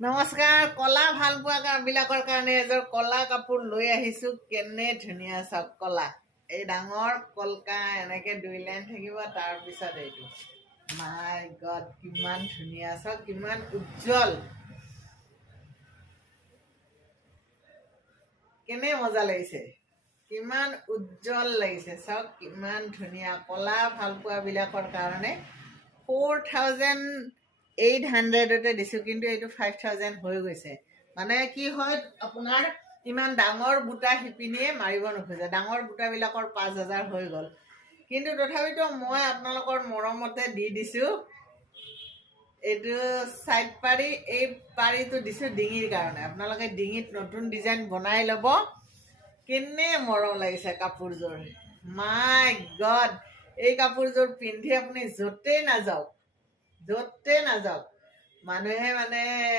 নমস্কাৰ। কলা ভাল পোৱা বিলাকৰ কাৰণে এযোৰ কলা কাপোৰ লৈ আহিছোঁ। কেনে ধুনীয়া চাওক কলা। এই ডাঙৰ কলকা এনেকে 2 লাইন থাকিব, তাৰপিছত এইটো মাই গড কিমান ধুনীয়া চাওক, কিমান উজ্জ্বল, কেনে মজা লাগিছে, কিমান উজ্জ্বল লাগিছে চাওক, কিমান ধুনীয়া। কলা ভাল পোৱা বিলাকৰ কাৰণে 4800 দিছোঁ, কিন্তু এইটো 5000 হৈ গৈছে। মানে কি হয় আপোনাৰ ইমান ডাঙৰ বুটা শিপিনীয়ে মাৰিব নোখোজে, ডাঙৰ বুটাবিলাকৰ 5000 হৈ গ'ল। কিন্তু তথাপিতো মই আপোনালোকৰ মৰমতে দি দিছোঁ। এইটো চাইড পাৰি, এই পাৰিটো দিছোঁ ডিঙিৰ কাৰণে। আপোনালোকে ডিঙিত নতুন ডিজাইন বনাই ল'ব। কেনে মৰম লাগিছে কাপোৰযোৰ, মাই গড। এই কাপোৰযোৰ পিন্ধি আপুনি য'তেই নাযাওক, মানুহে